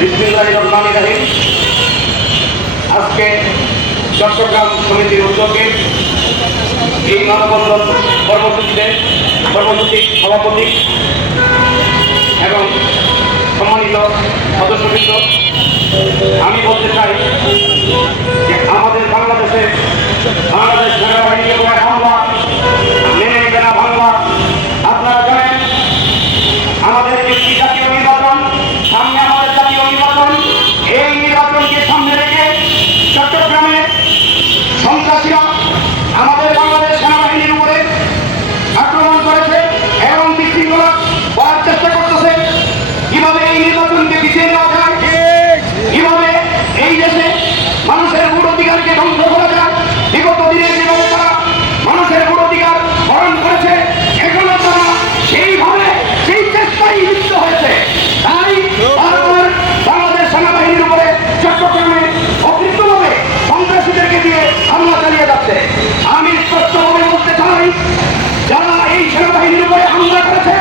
বিসমিল্লাহ রহমান রাহিম। আজকে চট্টগ্রাম সমিতির উদ্যোগে এই মানববন্ধন কর্মসূচিতে কর্মসূচির সভাপতি এবং সম্মানিত সদস্যবৃন্দ, আমি বলতে চাই যে আমাদের বাংলাদেশ আমাদের বাংলাদেশ সেনাবাহিনীর উপরে আক্রমণ করেছে এবং বিশৃঙ্খলা করার চেষ্টা করতেছে। কীভাবে এই নির্বাচনকে পিছিয়ে নেওয়া যায়? কীভাবে এই দেশে মানুষের ভোট অধিকারকে ধ্বংস করা যায়? বিগত দিনে যেভাবে তারা মানুষের ভোট অধিকার হরণ করেছে, এখনও তারা সেইভাবে, সেই চেষ্টাই লিপ্ত হয়েছে। তাই বারবার বাংলাদেশ সেনাবাহিনীর উপরে চট্টগ্রামে অকৃতভাবে সন্ত্রাসীদেরকে দিয়ে হামলা চালিয়ে যাচ্ছে আমি স্পষ্টভাবে বলতে চাই যারা এই সেনাবাহিনীর হামলা করেছে